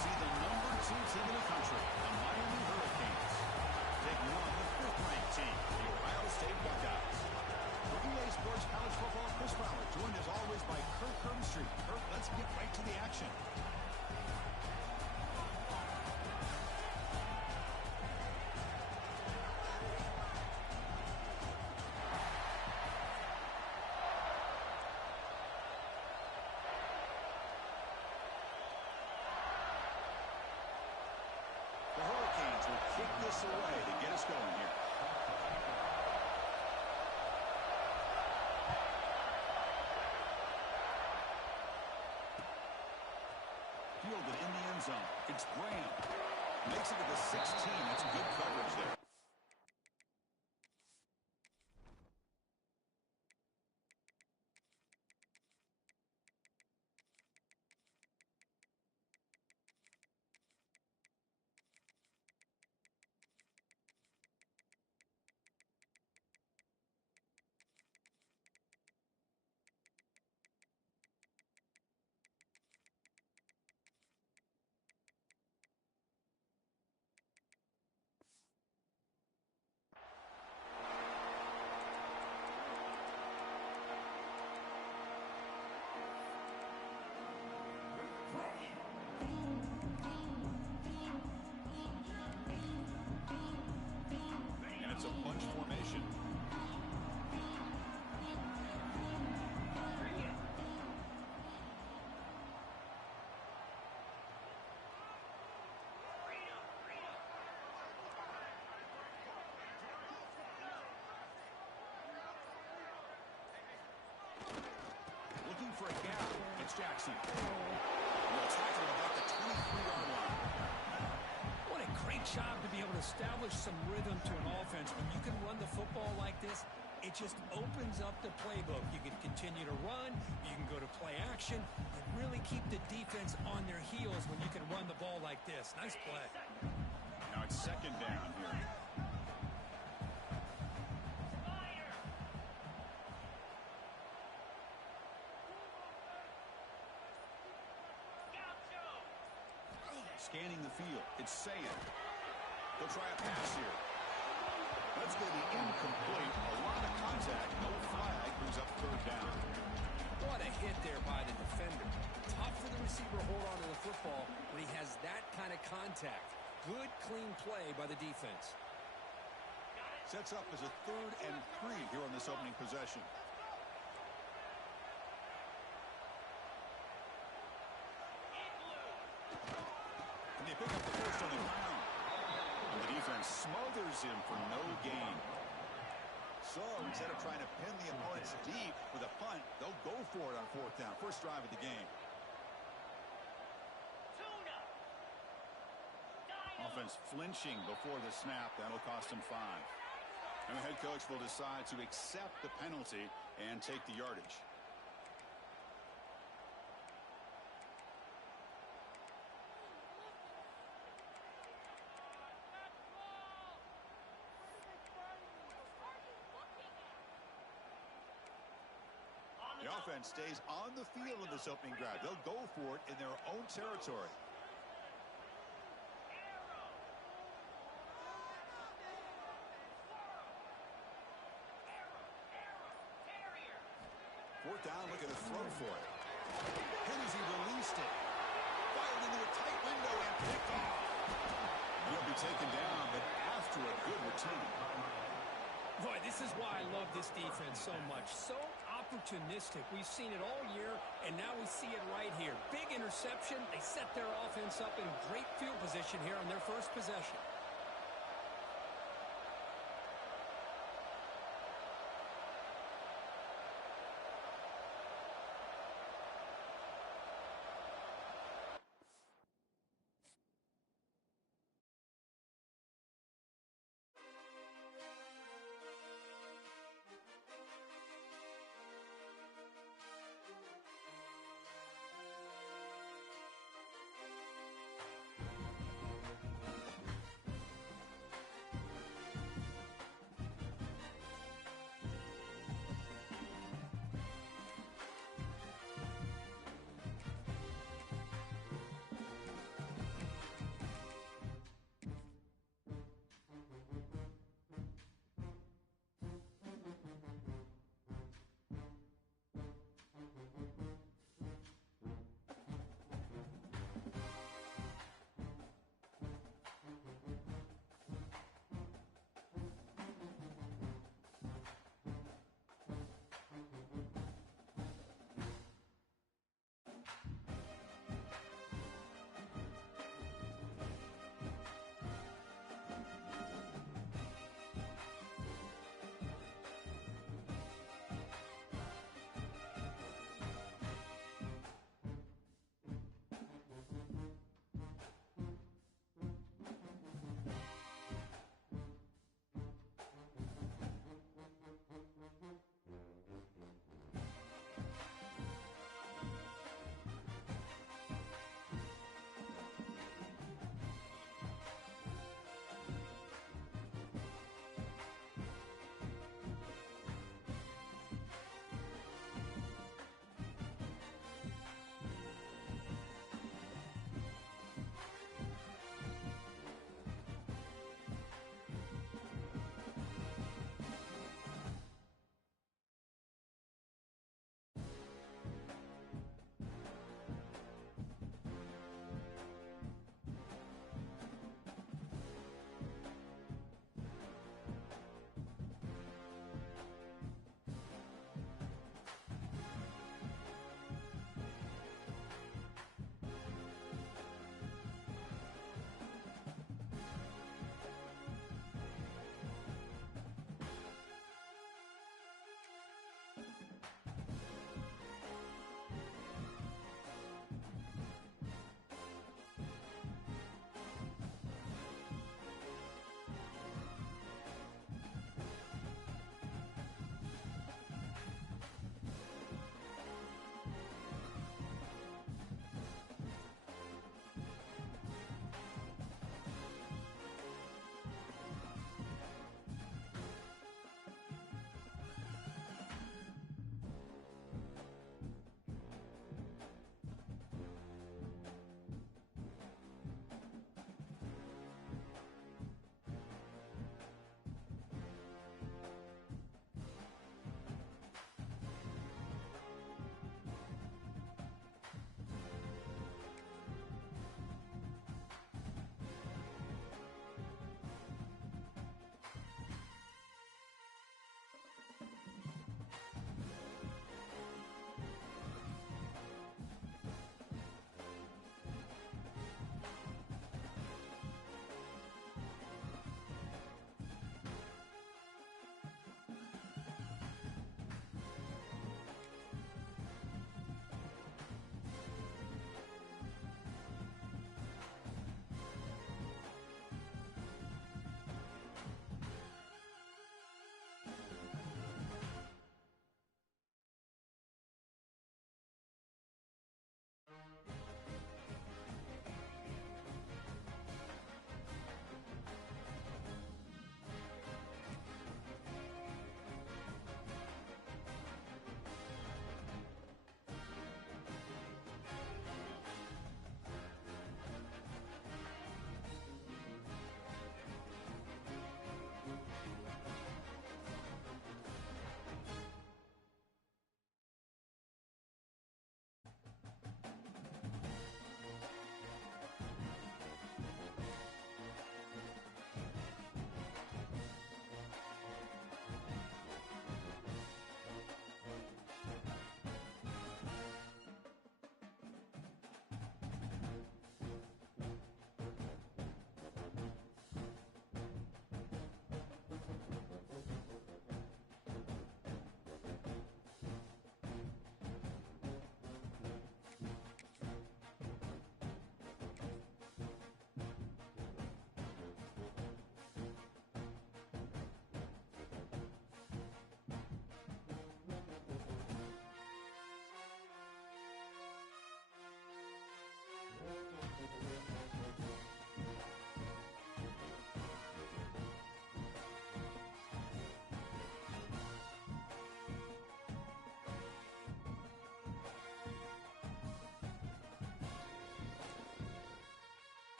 see the #2 team in the country, the Miami Hurricanes, take on the 5th-ranked team, the Ohio State Buckeyes. For EA Sports College Football, Chris Fowler, joined as always by Kirk Herbstreit. Kirk, let's get right to the action. The Hurricanes will kick this away to get us going here. Fielded in the end zone. It's Graham. Makes it to the 16. That's good coverage there. And it's a bunch formation. Looking for a gap. It's Jackson. We'll tackle about the 23-yard line. What a great job to be able to establish some rhythm to an offense. When you can run the football like this, it just opens up the playbook. You can continue to run. You can go to play action and really keep the defense on their heels when you can run the ball like this. Nice play. Now it's 2nd down here. Scanning the field. It's Saying. He'll try a pass here. That's going to be incomplete. A lot of contact. No flag. Brings up 3rd down. What a hit there by the defender. Tough for the receiver to hold on to the football when he has that kind of contact. Good, clean play by the defense. Sets up as a 3rd and 3 here on this opening possession. And they pick up the first on the ground. And the defense smothers him for no gain. So instead of trying to pin the opponents deep with a punt, they'll go for it on 4th down. First drive of the game. Offense flinching before the snap. That'll cost him 5. And the head coach will decide to accept the penalty and take the yardage. The offense stays on the field in this opening drive. They'll go for it in their own territory. Fourth down, looking to throw for it. Hit as he released it. Fired into a tight window and picked off. He'll be taken down, but after a good return. Boy, this is why I love this defense so much. So opportunistic. We've seen it all year, and now we see it right here. Big interception. They set their offense up in great field position here on their first possession.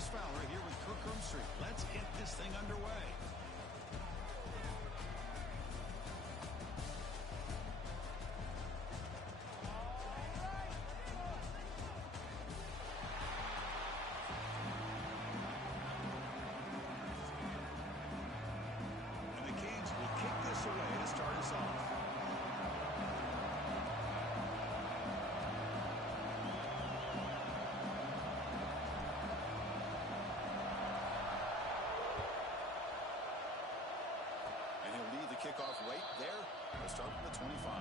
Chris Fowler here with Kirk Herbstreit. Let's get this thing underway. And the Canes will kick this away to start us off. Kickoff right there. We'll start from the 25.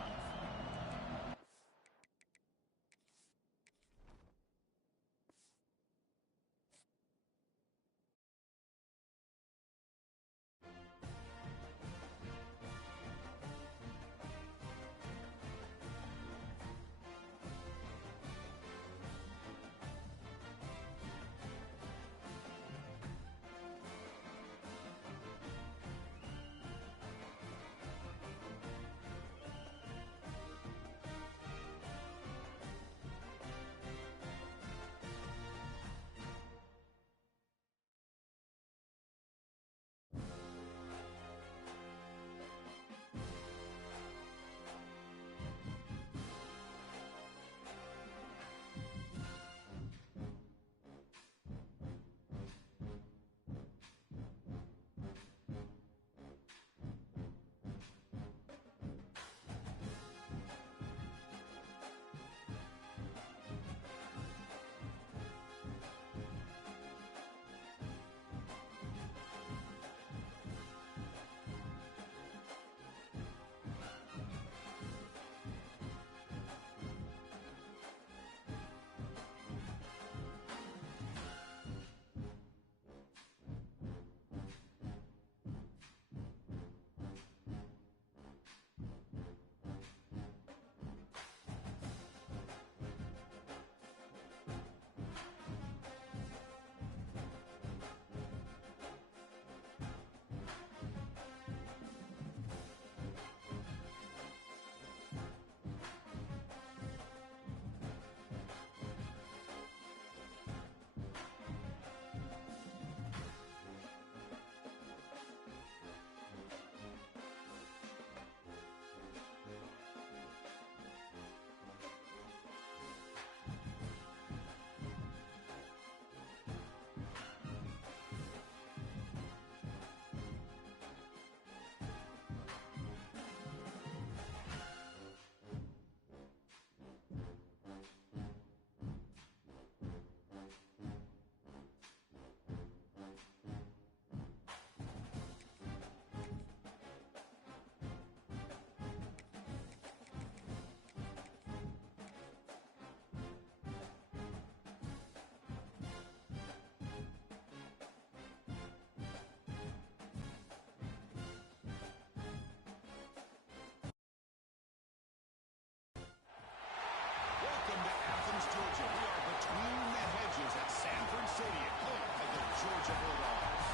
Welcome to Athens, Georgia. We are between the hedges at Sanford Stadium, home of the Georgia Bulldogs.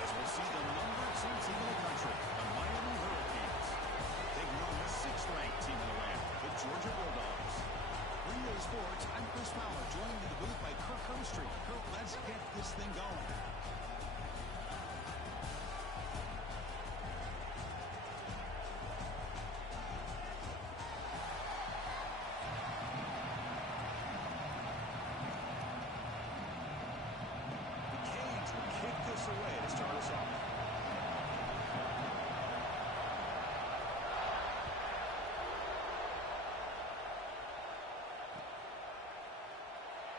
As we'll see the #2 team in the country, the Miami Hurricanes. Taking on the 6th-ranked team in the land, the Georgia Bulldogs. 3A Sports, I'm Chris Fowler, joined in the booth by Kirk Herbstreit. Kirk, let's get this thing going. Away to start us off.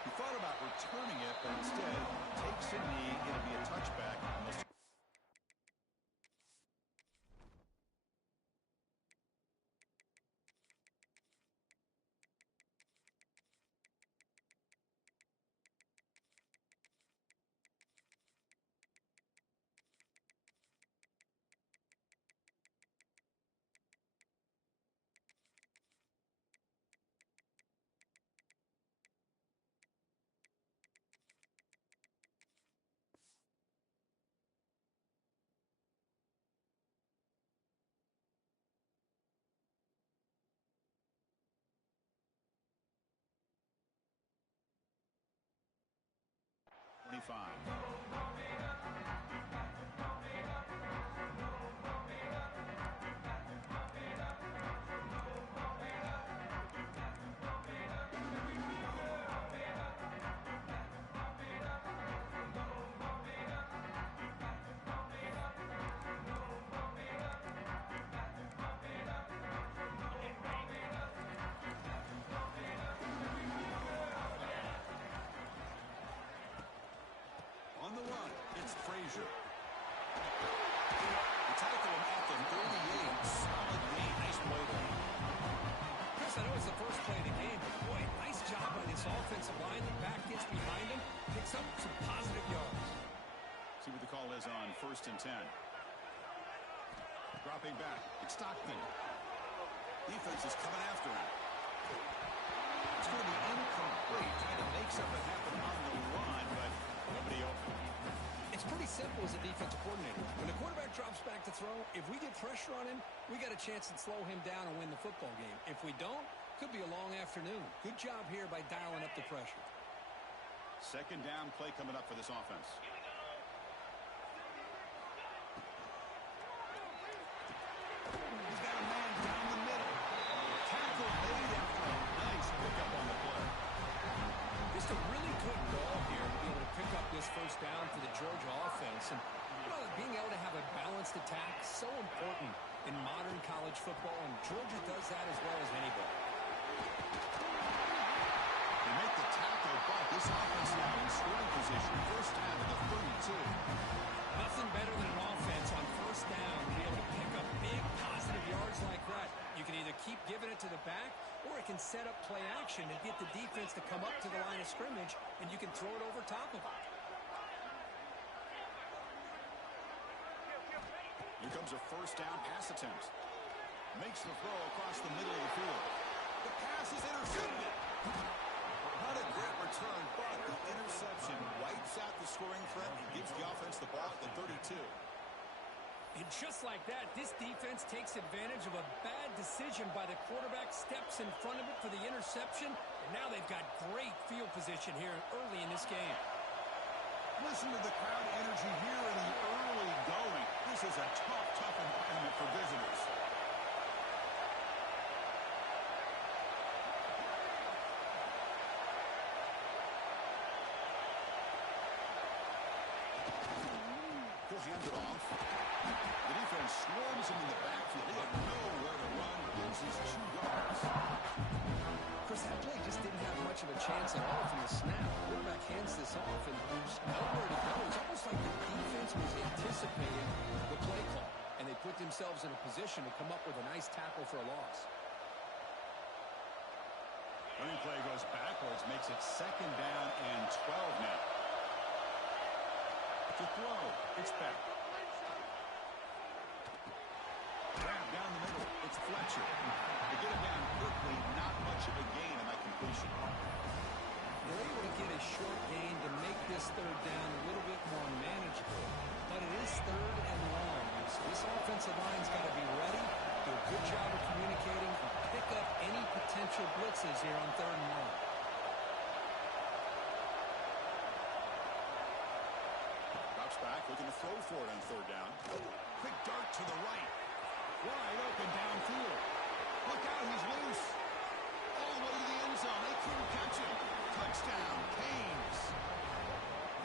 He thought about returning it, but instead takes a knee. It'll be a touchback. 5. On the run, it's Frazier. They tackle him at the 38. Solid gain. Nice play there. Chris, I know it's the first play of the game, but boy, nice job by this offensive line. The back gets behind him, picks up some positive yards. See what the call is on 1st and 10. Dropping back. It's Stockton. Defense is coming after him. It's going to be incomplete. Trying to make something happen on the run, but nobody open. It's pretty simple as a defensive coordinator. When the quarterback drops back to throw, if we get pressure on him, we got a chance to slow him down and win the football game. If we don't, could be a long afternoon. Good job here by dialing up the pressure. 2nd down play coming up for this offense. He's got a man down the middle. Tackle made after a nice pickup on the play. Just a really good ball here to be able to pick up this 1st down for the Georgia offense. And you know, being able to have a balanced attack is so important in modern college football, and Georgia does that as well as anybody. They make the tackle, but this offense now in scoring position. 1st down to the 32. Nothing better than an offense on 1st down to be able to pick up big positive yards like that. You can either keep giving it to the back, or it can set up play action and get the defense to come up to the line of scrimmage, and you can throw it over top of it. Here comes a 1st down pass attempt. Makes the throw across the middle of the field. The pass is intercepted. Not a great return, but the interception wipes out the scoring threat and gives the offense the ball at the 32. And just like that, this defense takes advantage of a bad decision by the quarterback, steps in front of it for the interception, and now they've got great field position here early in this game. Listen to the crowd energy here in the early going. This is a tough environment for visitors. He'll hand it off. The defense swarms him in the backfield. They have nowhere to run. Loses 2 yards. Chris, that play just didn't have much of a chance at all from the snap. The quarterback hands this off, and there's nowhere to go. It's almost like the defense was anticipating the play call, and they put themselves in a position to come up with a nice tackle for a loss. Running play goes backwards, makes it 2nd down and 12 now. To throw, it's back. Grab down the middle, it's Fletcher. To get it down quickly, not much of a gain on that completion. They're able to get a short gain to make this 3rd down a little bit more manageable, but it is 3rd and long. So this offensive line's got to be ready, do a good job of communicating, and pick up any potential blitzes here on 3rd and long. Drops back, looking to throw for it on 3rd down. Quick dart to the right. Wide open downfield. Look out, he's loose. All the way to the end zone. They couldn't catch him. Touchdown, Canes.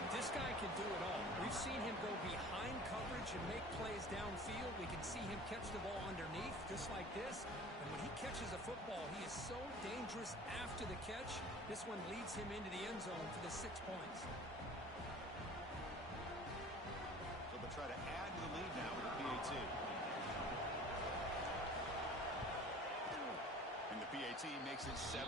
This guy can do it all. We've seen him go behind coverage and make plays downfield. We can see him catch the ball underneath, just like this. And when he catches a football, he is so dangerous after the catch. This one leads him into the end zone for the 6 points. So they'll try to add to the lead now with the PAT. And the PAT makes it 7-0.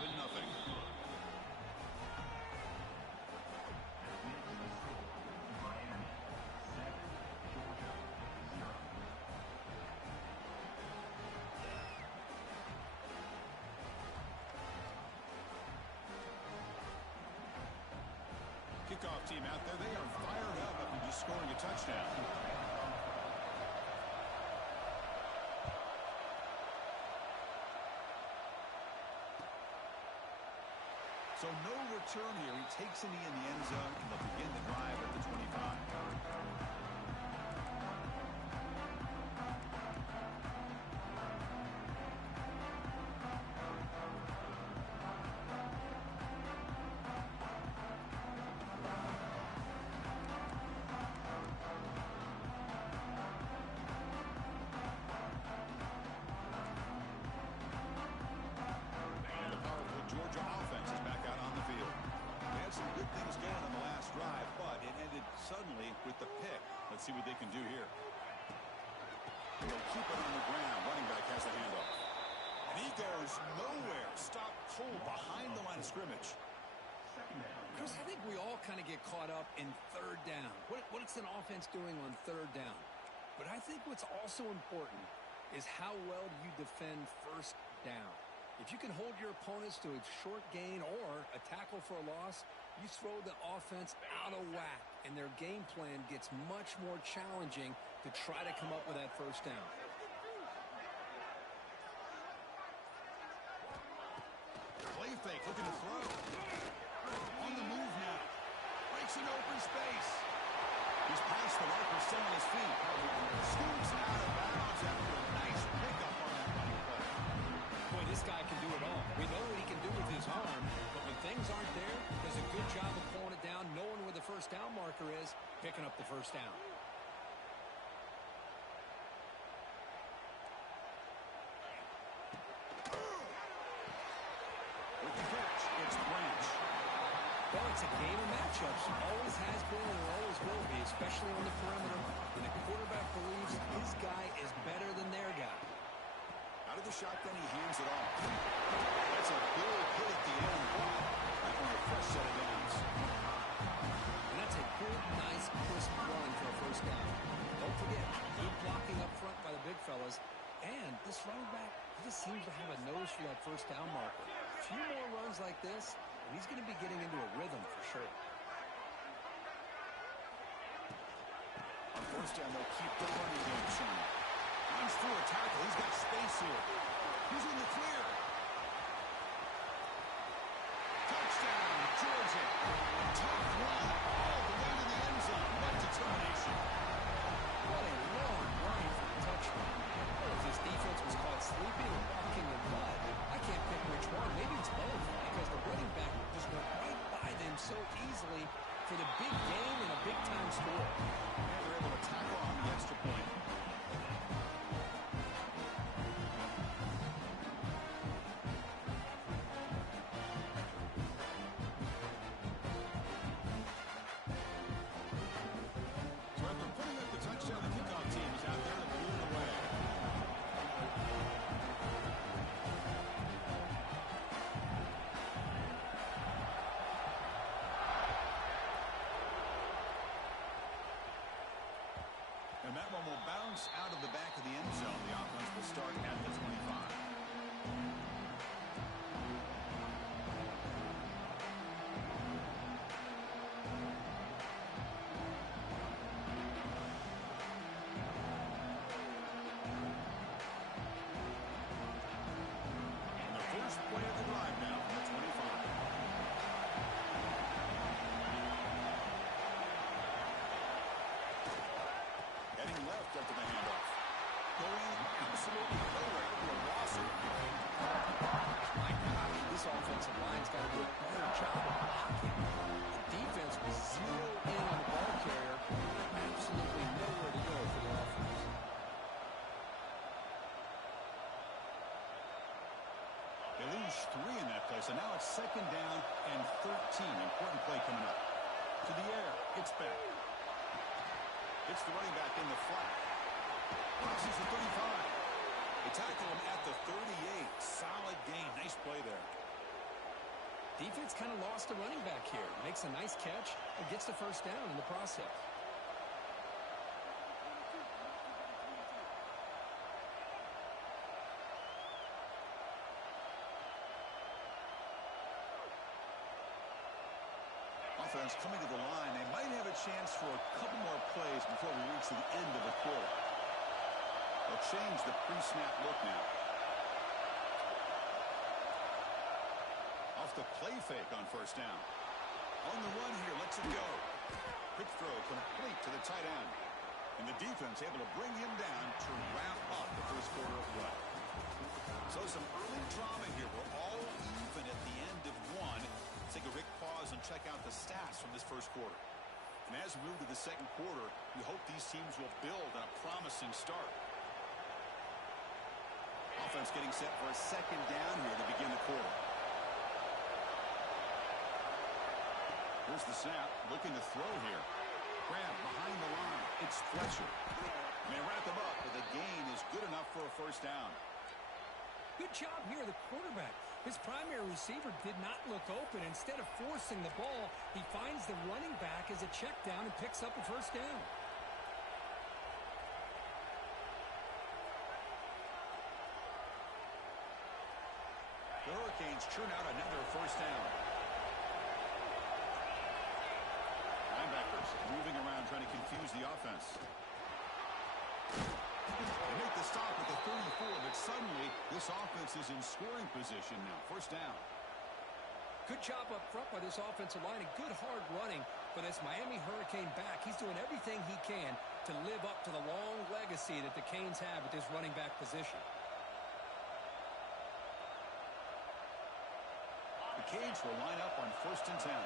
Kickoff team out there, they are fired up after just scoring a touchdown. So no return here. He takes a knee in the end zone, and they'll begin the drive at the 25. Georgia offense is back out on the field. They had some good things going on the last drive, but it ended suddenly with the pick. Let's see what they can do here. They'll keep it on the ground. Running back has the handoff. And he goes nowhere. Stop cold behind the line of scrimmage. Chris, I think we all kind of get caught up in third down. What's an offense doing on third down? But I think what's also important is how well you defend first down. If you can hold your opponents to a short gain or a tackle for a loss, you throw the offense out of whack, and their game plan gets much more challenging to try to come up with that first down. Play fake, looking to throw. On the move now. Breaks an open space. He's past the marker, still on his feet. Scoots out of bounds after a nice pickup on that running play. Boy, this guy can do it all. We know what he can do with his arm, but when things aren't there, he does a good job of pulling it down, knowing where the first down marker is, picking up the first down. With the catch, it's Branch. Well, it's a game of matchups. Always has been and always will be, especially on the perimeter. When the quarterback believes his guy is better than their guy. Out of the shotgun, he hands it off. That's a big hit at the end. That one a fresh set of downs. And that's a good, nice, crisp run for a first down. Don't forget, good blocking up front by the big fellas. And this running back, he just seems to have a nose for that first down marker. A few more runs like this, and he's going to be getting into a rhythm for sure. On first down, they'll keep the running game churning. Runs through a tackle. He's got space here. He's in the clear. Touchdown, Georgia. Tough run all the way to the end zone. What determination. What a long run for a touchdown. Well, if this defense was caught sleeping or walking in mud, I can't pick which one. Maybe it's both, because the running back just went right by them so easily for the big game and a big-time score. And they're able to tackle on the extra point. So after putting up the touchdown, the kickoff team is out there to blew it away. And that one will bounce out of the back of the end zone. The offense will start at the 25. And the first play of the drive now from the 25. Heading left after the handoff. Going absolutely nowhere. A loss of My gosh, this offensive line's got to do a better job of blocking. The defense was zeroed in on the ball carrier. Absolutely nowhere to go for the offense. They lose 3 in that play, so now it's second down and 13. Important play coming up. To the air, it's back. It's the running back in the flat. Crosses the 35. They tackle him at the 38. Solid gain. Nice play there. Defense kind of lost the running back here. Makes a nice catch and gets the first down in the process. Offense coming to the line. They might have a chance for a couple more plays before we reach the end of the quarter. They'll change the pre-snap look now. Off the the play fake on first down. On the run here, lets it go. Quick throw complete to the tight end. And the defense able to bring him down to wrap up the first quarter of play. So some early drama here. We're all even at the end of one. Let's take a quick pause and check out the stats from this first quarter. And as we move to the second quarter, we hope these teams will build on a promising start. Offense getting set for a second down here to begin the quarter. Here's the snap, looking to throw here. Grab behind the line. It's Fletcher. And they wrap him up, but the gain is good enough for a first down. Good job here, the quarterback. His primary receiver did not look open. Instead of forcing the ball, he finds the running back as a check down and picks up a first down. The Hurricanes churn out another first down. Linebackers moving around trying to confuse the offense. They make the stop at the 34, but suddenly this offense is in scoring position now. First down. Good job up front by this offensive line and good hard running for this Miami Hurricane back. He's doing everything he can to live up to the long legacy that the Canes have at this running back position. The Canes will line up on 1st and 10.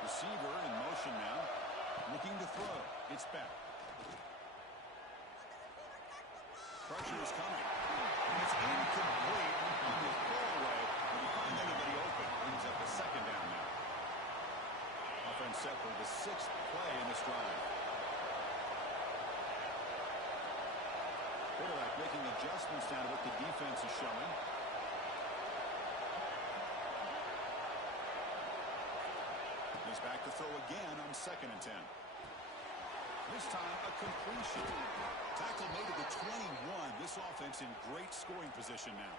Receiver in motion now, looking to throw. It's back. Pressure is coming. And it's incomplete on the throwaway. When you find anybody open, brings up a second down now. Offense set for the 6th play in this drive. Quarterback making adjustments down to what the defense is showing. He's back to throw again on 2nd and 10. This time a completion. Tackle made at the 21. This offense in great scoring position now.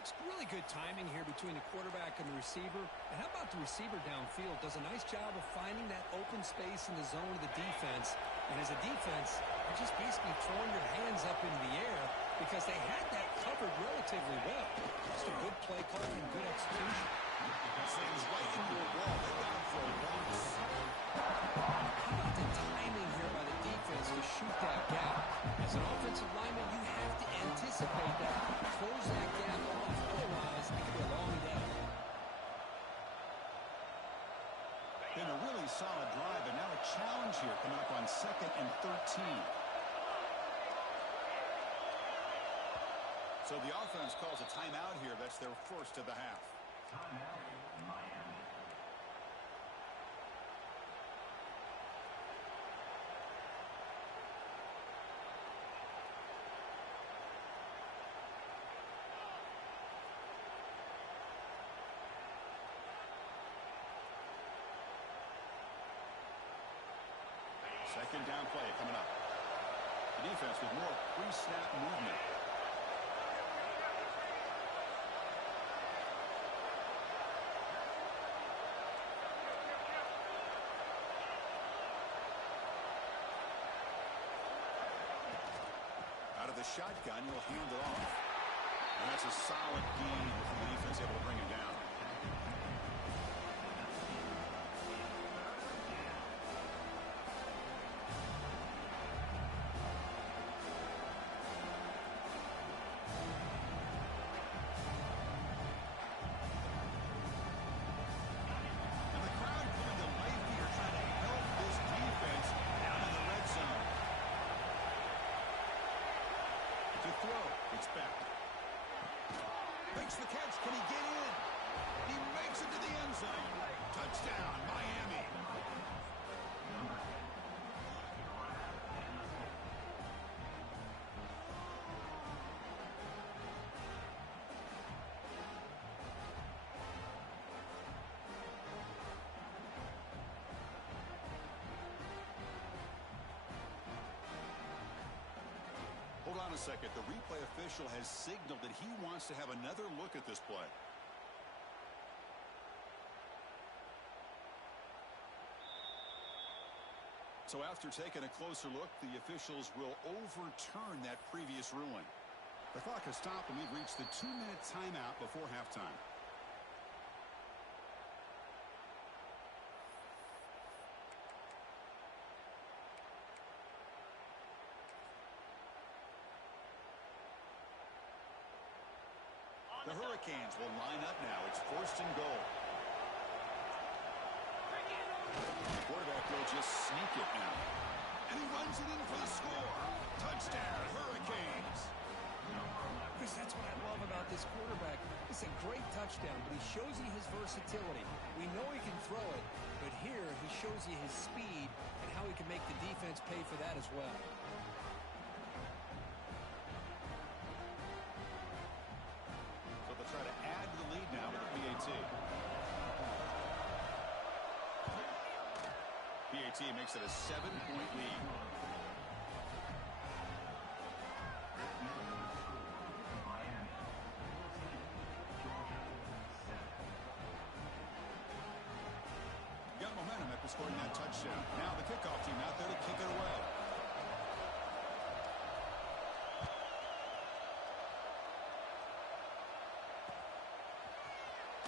It's really good timing here between the quarterback and the receiver. And how about the receiver downfield? Does a nice job of finding that open space in the zone of the defense. And as a defense, you're just basically throwing your hands up into the air because they had that covered relatively well. Just a good play call and good execution. Slings right into a wall. They got him for a loss. How about the timing here by the defense to shoot that gap? As an offensive lineman, you have to anticipate that, close that gap off. Otherwise, it could be a long day. Been a really solid drive, and now a challenge here coming up on 2nd and 13. So the offense calls a timeout here. That's their first of the half. Timeout, Miami. Second down play coming up. The defense with more pre-snap movement. Out of the shotgun, he'll hand it off. And that's a solid gain from the defense able to bring him down. And the crowd coming to life here, trying to help this defense down in the red zone. To throw, it's back. Makes the catch. Can he get in? He makes it to the end zone. Touchdown, Miami. Hold on a second. The replay official has signaled that he wants to have another look at this play. So after taking a closer look, the officials will overturn that previous ruling. The clock has stopped, and we've reached the 2-minute timeout before halftime. The Hurricanes will line up now. It's 1st and goal. The quarterback will just sneak it now. And he runs it in for the score. Touchdown, Hurricanes. Chris, that's what I love about this quarterback. It's a great touchdown, but he shows you his versatility. We know he can throw it, but here he shows you his speed and how he can make the defense pay for that as well. So they'll try to add to the lead now with the PAT. PAT makes it a 7-point lead. Got momentum after scoring that touchdown. Now the kickoff team out there to kick it away.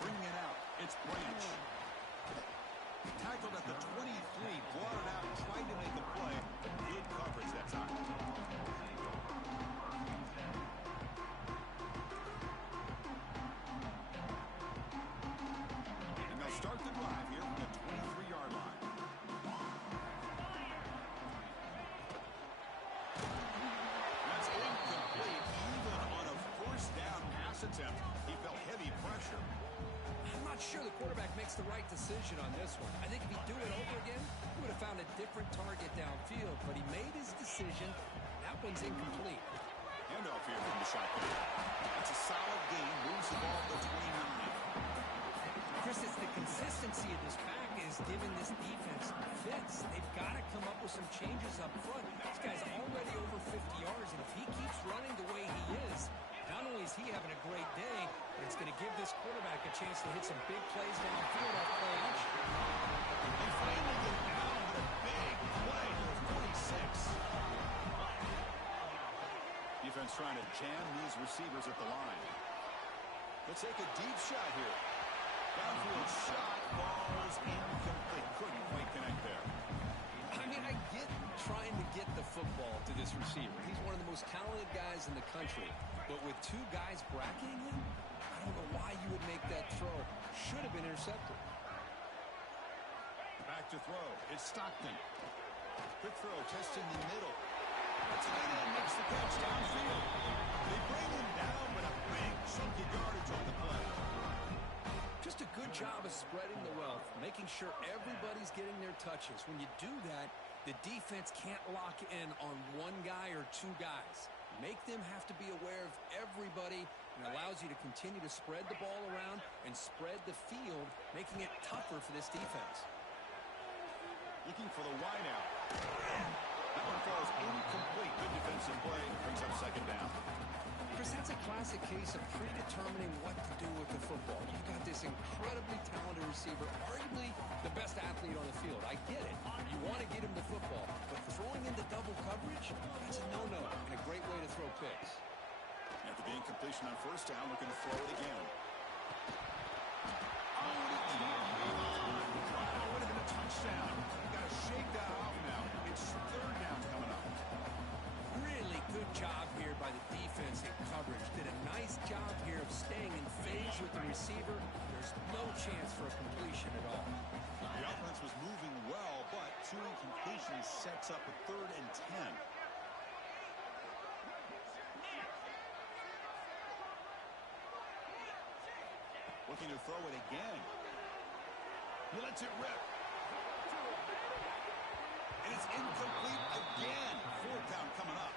Bringing it out. It's Branch. Tackled at the 23, brought it out, tried to make a play. Good coverage that time. And they'll start the drive here from the 23-yard line. That's incomplete. Even on a 1st down pass attempt, he felt heavy pressure. I'm not sure the quarterback makes the right decision on this one. I think if he'd do it over again, he would have found a different target downfield, but he made his decision. That one's incomplete. Handoff here from the shotgun. That's a solid gain. Moves the ball to the 29. Chris, it's the consistency of this back is giving this defense fits. They've got to come up with some changes up front. This guy's already over 50 yards, and if he keeps running the way he is, not only is he having a great day, but it's going to give this quarterback a chance to hit some big plays downfield off play action. They finally get down with a big play to the 46. Defense trying to jam these receivers at the line. Let's take a deep shot here. Downfield shot, ball is incomplete. Couldn't quite connect there. I mean, I get trying to get the football to this receiver. He's one of the most talented guys in the country. But with 2 guys bracketing him, I don't know why you would make that throw. Should have been intercepted. Back to throw. It's Stockton. Quick throw, testing the middle. That's it in, makes the catch downfield. They bring him down, but a big chunky yardage on the play. Just a good job of spreading the wealth, making sure everybody's getting their touches. When you do that, the defense can't lock in on 1 guy or 2 guys. Make them have to be aware of everybody, and allows you to continue to spread the ball around and spread the field, making it tougher for this defense. Looking for the wide out. That one falls incomplete. Good defensive play. Brings up 2nd down. Chris, that's a classic case of predetermining what to do with the football. You've got this incredibly talented receiver, arguably the best athlete on the field. I get it. You want to get him the football, but throwing into double coverage, that's a no-no and a great way to throw picks. After the incompletion on 1st down, looking to throw it again. Oh, wow, would have been a touchdown. Got to shake that off now. It's 3rd down coming up. Really good job here by the defense in coverage. Did a nice job here of staying in phase with the receiver. There's no chance for a completion at all. The offense was moving well, but 2 incompletions sets up a 3rd and 10. Looking to throw it again. He lets it rip. And it's incomplete again. 4th down coming up.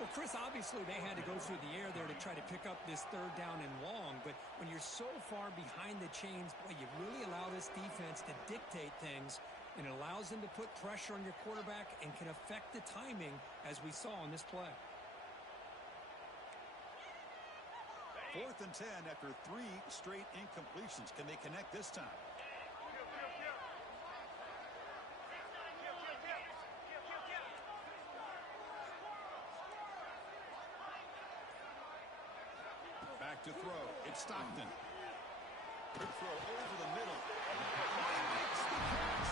Well, Chris, obviously they had to go through the air there to try to pick up this 3rd down and long, but when you're so far behind the chains, boy, you really allow this defense to dictate things, and it allows them to put pressure on your quarterback and can affect the timing, as we saw on this play. 4th and 10 after 3 straight incompletions. Can they connect this time? To throw, it's Stockton. Quick throw over the middle. He makes the catch.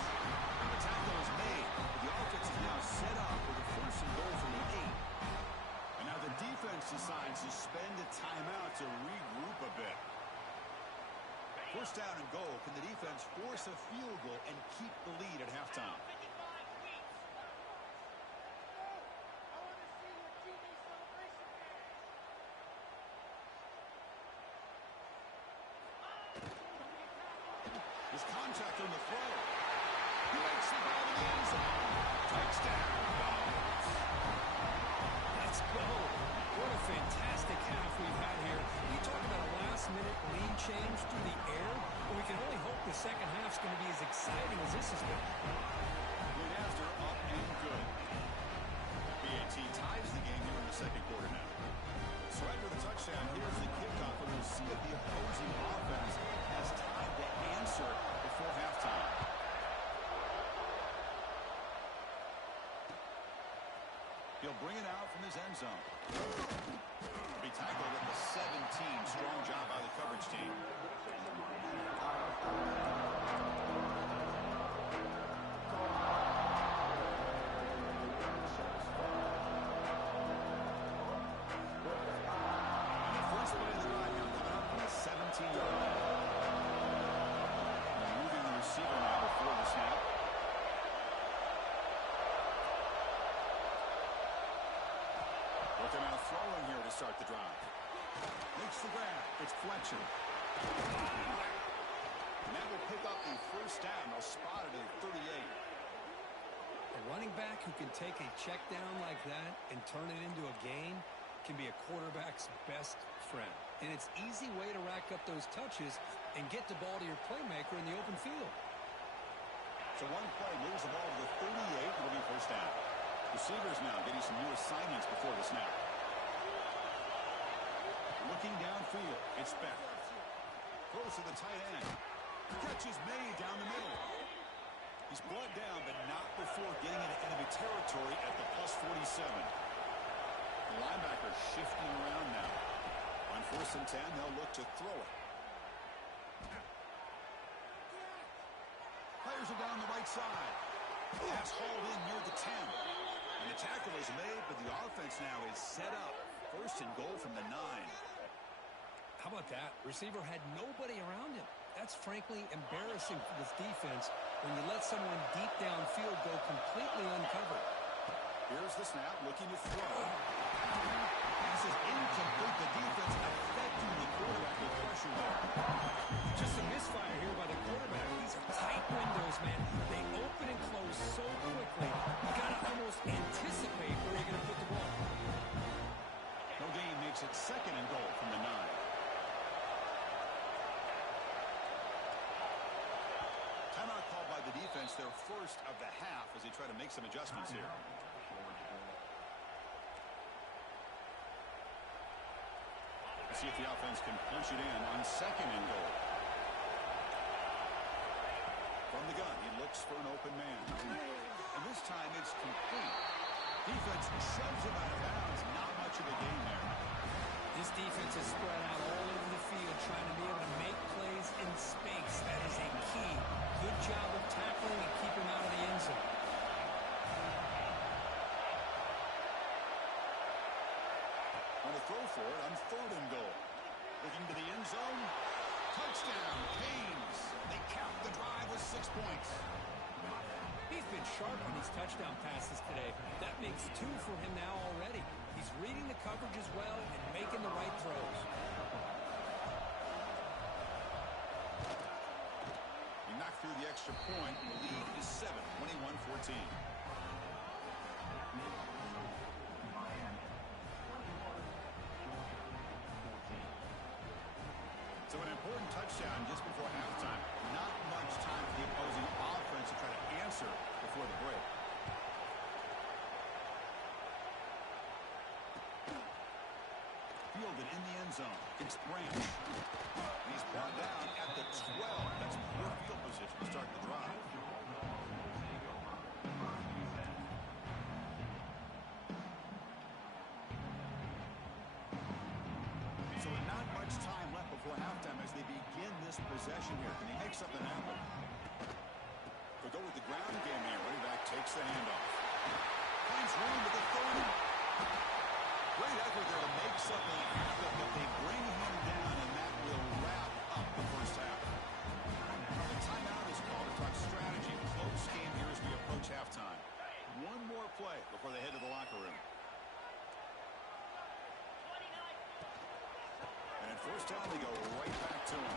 The tackle is made. The offense is now set up with a first and goal from the 8. And now the defense decides to spend a timeout to regroup a bit. First down and goal. Can the defense force a field goal and keep the lead at halftime? His contact on the throw. He makes the ball to the end zone. Touchdown. Let's go. What a fantastic half we've had here. We talk about a last-minute lead change through the air, but we can only hope the second half's going to be as exciting as this has been. Point after, up and good. BAT ties the game here in the second quarter now. So after the touchdown, here's the kickoff, and we'll see if the opposing offense has time to answer before halftime. He'll bring it out from his end zone. He'll be tackled at the 17. Strong job by the coverage team. Start the drive. Makes the grab. It's Fletcher. And that will pick up the first down. They'll spot it at 38. A running back who can take a check down like that and turn it into a gain can be a quarterback's best friend. And it's an easy way to rack up those touches and get the ball to your playmaker in the open field. So one play moves the ball to the 38. It'll be first down. Receivers now getting some new assignments before the snap. Looking downfield, it's Beck. Throws to the tight end. Catch is made down the middle. He's brought down, but not before getting into enemy territory at the plus 47. The linebacker shifting around now. On 1st and 10, they'll look to throw it. Players are down the right side. Pass hauled in near the 10. And the tackle is made, but the offense now is set up. First and goal from the 9. How about that? Receiver had nobody around him. That's frankly embarrassing for this defense when you let someone deep downfield go completely uncovered. Here's the snap, looking to throw. This is incomplete. The defense affecting the quarterback with pressure there. Just a misfire here by the quarterback. These are tight windows, man. They open and close so quickly. You got to almost anticipate where you're going to put the ball. No gain makes it second and goal from the 9. Timeout called by the defense, their first of the half as they try to make some adjustments here. Let's see if the offense can punch it in on second and goal. From the gun, he looks for an open man. And this time it's complete. Defense shoves him out of bounds. Not much of a gain there. This defense is spread out all over the field, trying to be able to make plays in space. That is a key. Good job of tackling and keeping him out of the end zone. On the throw for it on 3rd and goal. Looking to the end zone. Touchdown, Canes. They cap the drive with 6 points. He's been sharp on these touchdown passes today. That makes 2 for him now already. He's reading the coverage as well and making the right throws. He knocked through the extra point. The lead is 7, 21-14. So an important touchdown just before halftime. Not much time for the opposing offense to try to answer before the break. Fielded in the end zone. It's Branch. He's brought down at the 12. That's poor field position to start the drive. So not much time before halftime as they begin this possession here. Can he make something happen? They'll go with the ground game here. Running back takes the handoff. Finds room with authority. Great effort there to make something happen, but they bring him down, and that will wrap up the first half. The timeout is called to talk strategy. Close game here as we approach halftime. One more play before they head to the locker room. And first down, they go right back to him.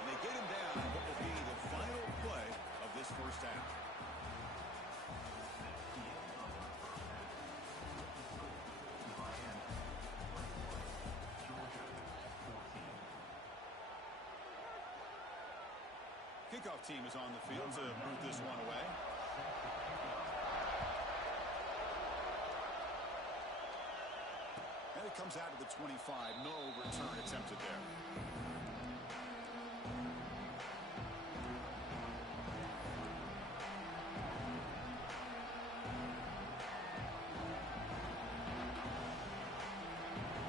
And they get him down in what will be the final play of this first half. Kickoff team is on the field to move this one away. And it comes out to the 25. No return attempted there.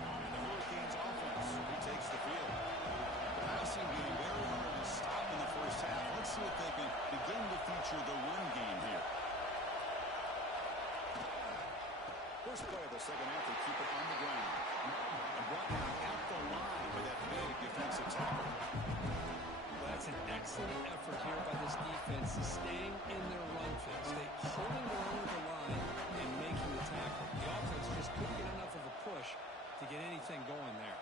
And the Hurricanes offense retakes the field. The passing game very hard to stop in the first half. Let's see if they can begin to feature the run game here. First play of the second half, they keep it on the ground. And brought down at the line with that big defensive tackle. Well, that's an excellent effort here by this defense, staying in their run fix. They holding their own at the line and making the tackle. The offense just couldn't get enough of a push to get anything going there.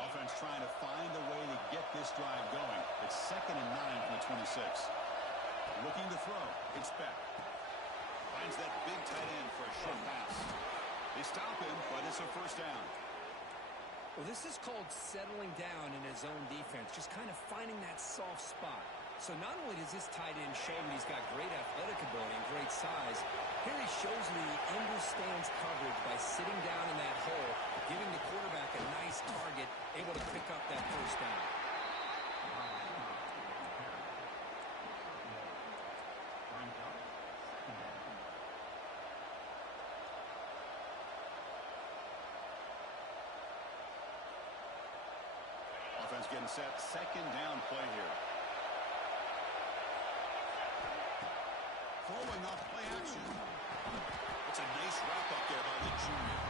Offense trying to find a way to get this drive going. It's 2nd and 9 from the 26. Looking to throw. It's Beck. Finds that big tight end for a short pass. They stop him, but it's a first down. Well, this is called settling down in his own defense, just kind of finding that soft spot. So not only does this tight end show that he's got great athletic ability and great size, here he shows me he understands coverage by sitting down in that hole, giving the quarterback a nice target, able to pick up that first down. Offense getting set. 2nd down play here. Throwing off play action. It's a nice wrap up there by the junior.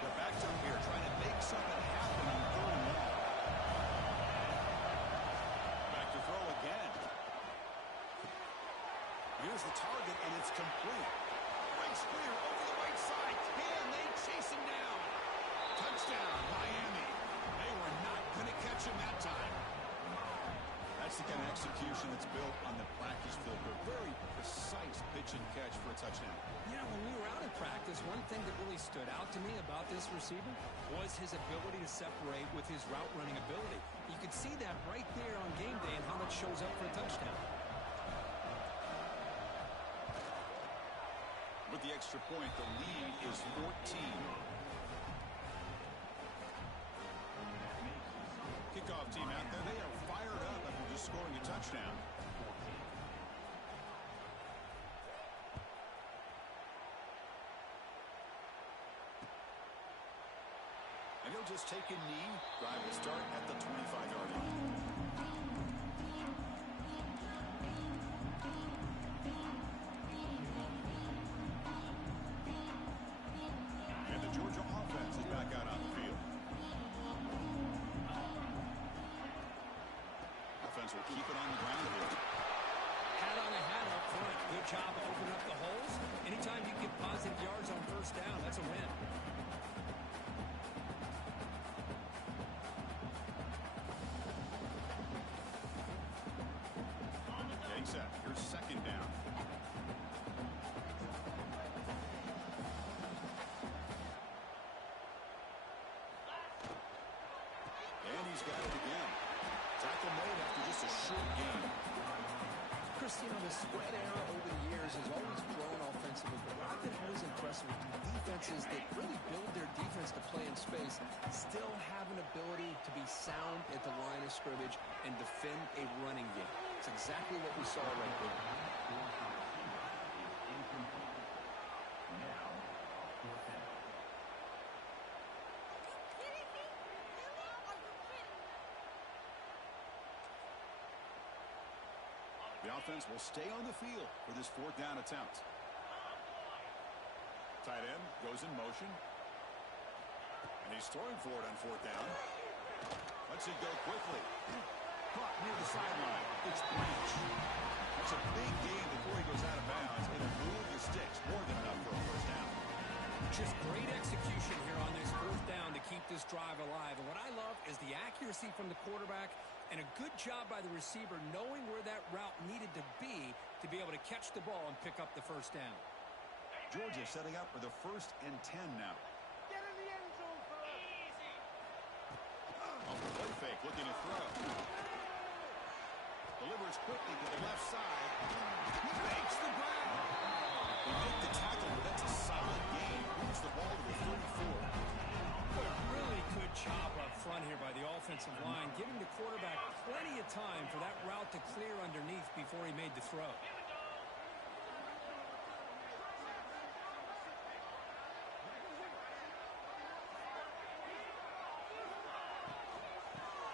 They're back to him here, trying to make something happen on 3rd and long. Back to throw again. Here's the target, and it's complete. Breaks clear over the right side. Can they chase him down? Touchdown, Miami. They were not going to catch him that time. That's the kind of execution that's built on the practice field. A very precise pitch and catch for a touchdown. Yeah, when we were out in practice, one thing that really stood out to me about this receiver was his ability to separate with his route running ability. You could see that right there on game day and how it shows up for a touchdown. With the extra point, the lead is 14. Kickoff team out there. They are fired up after just scoring a touchdown. And he'll just take a knee. Drive will start at the 25-yard line. Will keep it on the ground here. Hat on a hat up front. Good job of opening up the holes. Anytime you get positive yards on first down, that's a win. Getting set. Here's 2nd down. And he's got it again. Tackle made after just a short game. Chris, you know, the spread era over the years has always grown offensively, but what I've been always impressed with the defense offenses that really build their defense to play in space still have an ability to be sound at the line of scrimmage and defend a running game. It's exactly what we saw right there. The offense will stay on the field for this fourth down attempt. Tight end goes in motion. And he's throwing for it on fourth down. Lets it go quickly. Caught near the sideline. It's Branch. That's a big gain before he goes out of bounds. And a move the sticks. More than enough for a first down. Just great execution here on this fourth down to keep this drive alive. And what I love is the accuracy from the quarterback and a good job by the receiver knowing where that route needed to be able to catch the ball and pick up the first down. Georgia setting up for the 1st and 10 now. Get in the end zone, fella. Easy. Off the play fake, looking to throw. Delivers quickly to the left side. He makes the grab. They make the tackle, but that's a solid gain. Moves the ball to the 34. A really good job up front here by the offensive line, giving the quarterback plenty of time for that route to clear underneath before he made the throw.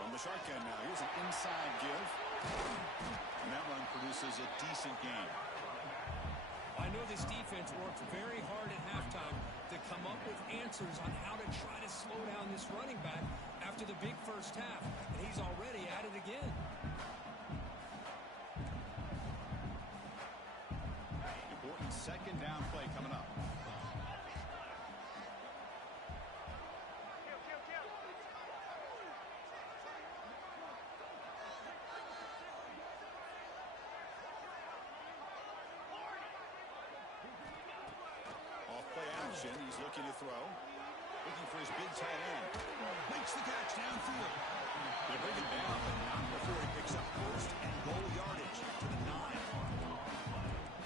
From the shotgun now, here's an inside give. And that one produces a decent gain. I know this defense worked very hard at halftime to come up with answers on how to try to slow down this running back after the big first half, and he's already at it again. Important second down play coming up. He's looking to throw. Looking for his big tight end. Makes the catch downfield. They bring him down, but not before he picks up first and goal yardage to the 9.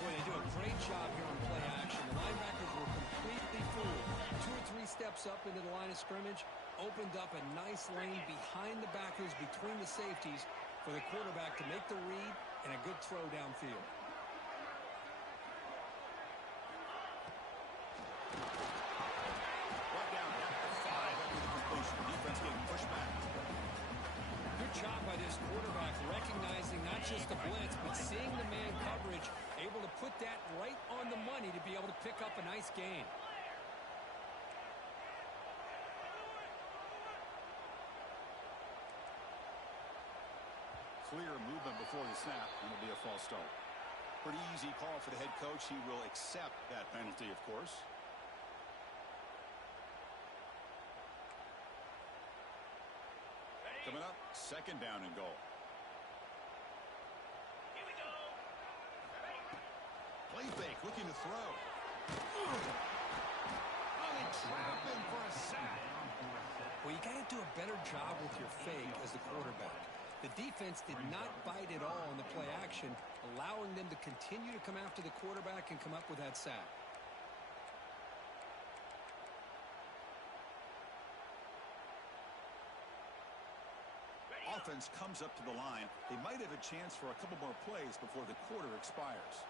Boy, they do a great job here on play action. The linebackers were completely fooled. 2 or 3 steps up into the line of scrimmage, opened up a nice lane behind the backers between the safeties for the quarterback to make the read and a good throw downfield. Job by this quarterback recognizing not just the blitz but seeing the man coverage, able to put that right on the money to be able to pick up a nice gain. Clear movement before the snap, and it'll be a false start. Pretty easy call for the head coach. He will accept that penalty, of course. Coming up, second down and goal. Here we go. Play fake, looking to throw. Oh, they trap him for a sack. Well, you got to do a better job with your fake as the quarterback. The defense did not bite at all on the play action, allowing them to continue to come after the quarterback and come up with that sack. Offense comes up to the line. They might have a chance for a couple more plays before the quarter expires.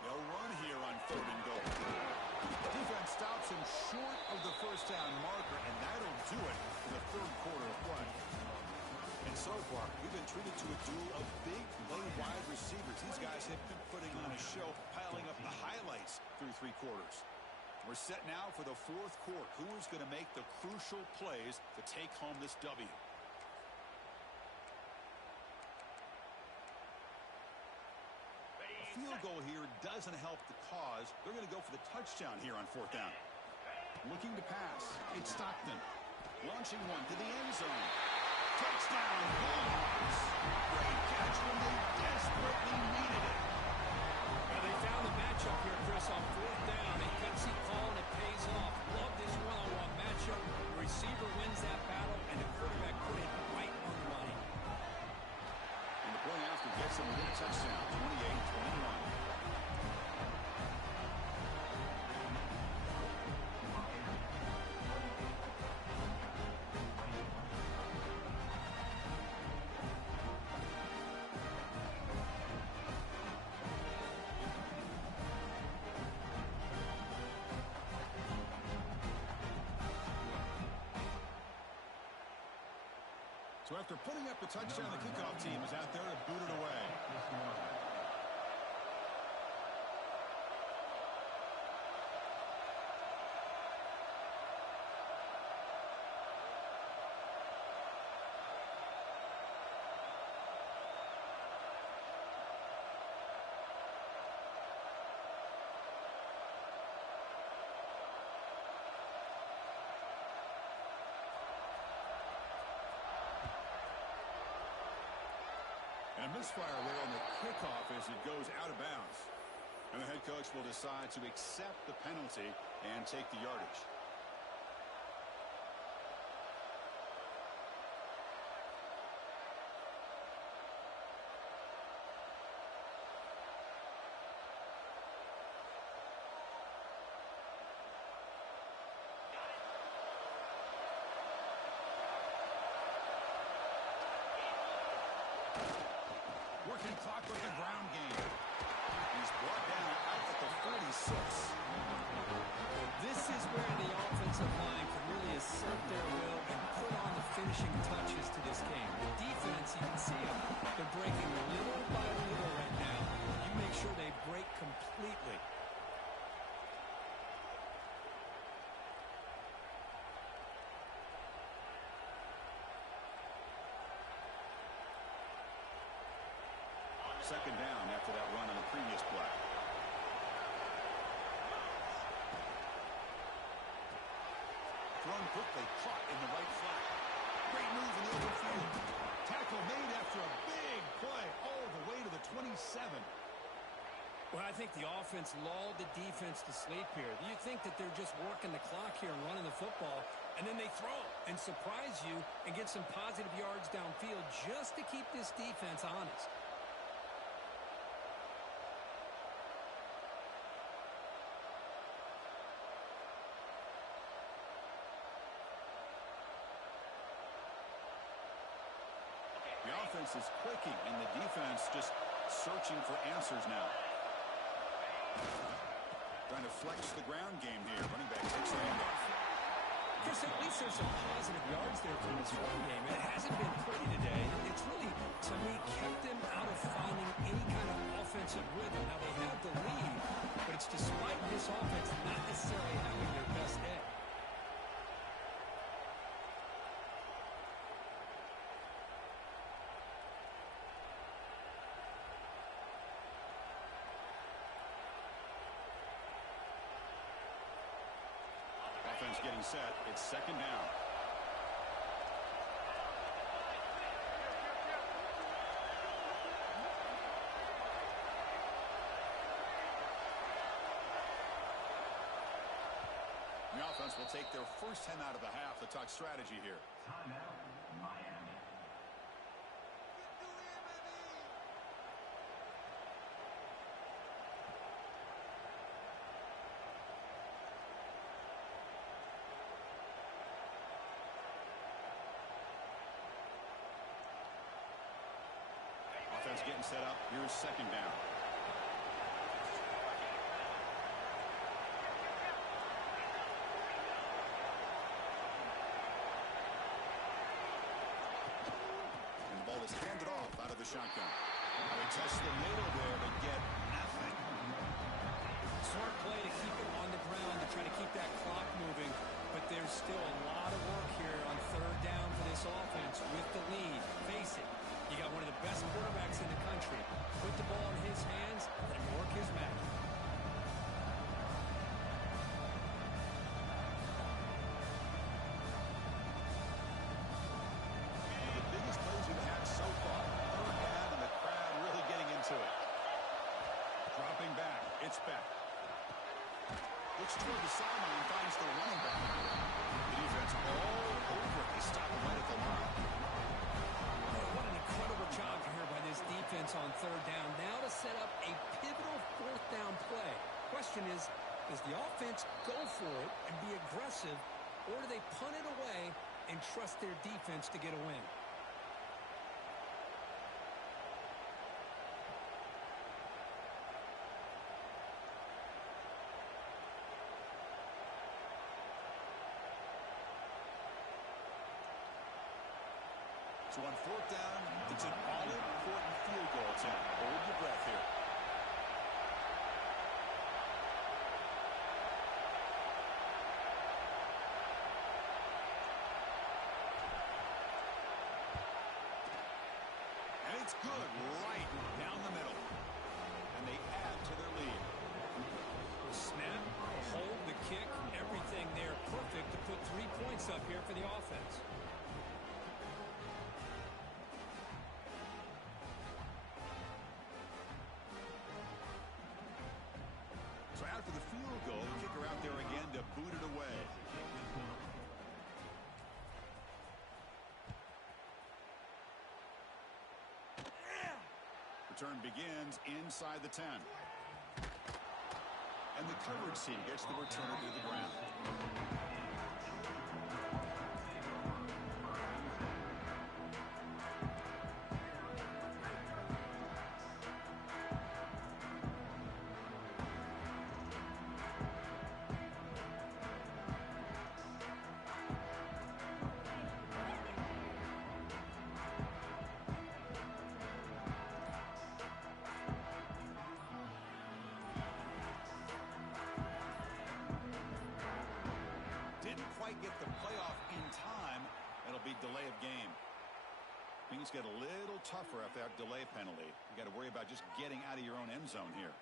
They'll run here on 3rd and goal. Defense stops him short of the first down marker, and that'll do it for the 3rd quarter of play. And so far, we've been treated to a duel of big play wide receivers. These guys have been putting on a show, piling up the highlights through 3 quarters. We're set now for the 4th quarter. Who is going to make the crucial plays to take home this W? A field goal here doesn't help the cause. They're going to go for the touchdown here on 4th down. Looking to pass. It's Stockton. Launching one to the end zone. Touchdown. Bulldogs. Great catch when they desperately needed it. Well, they found the matchup here, Chris, on 4th down. A gutsy call, and it pays off. Love this one-on-one matchup. The receiver wins that battle, and the quarterback put it right on the money. And the play after gets gets him within a touchdown, 28-21. So after putting up the touchdown, the kickoff team is out there to boot it away. And a misfire there on the kickoff as it goes out of bounds. And the head coach will decide to accept the penalty and take the yardage. Working clock with the ground game. He's brought down out at the 46. This is where the offensive line can really assert their will and put on the finishing touches to this game. The defense, you can see them. They're breaking little by little right now. You make sure they break completely. Second down after that run on the previous play. Thrown quickly, caught in the right flat. Great move in the open field. Tackle made after a big play all the way to the 27. Well, I think the offense lulled the defense to sleep here. You think that they're just working the clock here and running the football, and then they throw and surprise you and get some positive yards downfield just to keep this defense honest. The offense is clicking, and the defense just searching for answers now. Trying to flex the ground game here. Running back takes the handoff. Chris, at least there's some positive yards there from this run game. It hasn't been pretty today. It's really, to me, kept them out of finding any kind of offensive rhythm. Now, they have the lead, but it's despite this offense not necessarily having their best day. Offense getting set. It's second down. The offense will take their first 10 out of the half. The talk strategy here. Timeout, Miami. Offense getting set up. Here's second down. And the ball is handed off out of the shotgun. They test the middle there, but get nothing. Smart play to keep it on the ground to try to keep that clock moving, but there's still a lot of work here on third down for this offense with the lead. Face it, you got one of the best quarterbacks in the country. Put the ball in his hands and work his magic. The biggest plays we've had so far. Third down and the crowd really getting into it. Dropping back. It's back. Looks toward the sideline, finds the running back. The defense all over. They stop him right at the line. Oh, what an incredible job here by this defense offense on third down now to set up a pivotal fourth down play. Question is, does the offense go for it and be aggressive, or do they punt it away and trust their defense to get a win? So on fourth down, it's an all-important field goal attempt. Hold your breath here. And it's good right down the middle. And they add to their lead. The snap, the hold, the kick, everything there perfect to put 3 points up here for the offense. So after the field goal, the kicker out there again to boot it away. Return begins inside the 10. And the coverage team gets the returner to the ground. Get the playoff in time, it'll be delay of game. Things get a little tougher after that delay penalty. You got to worry about just getting out of your own end zone here.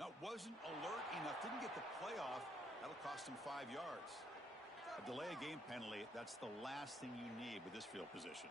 Now, wasn't alert enough, didn't get the playoff. That'll cost him 5 yards. A delay of game penalty, that's the last thing you need with this field position.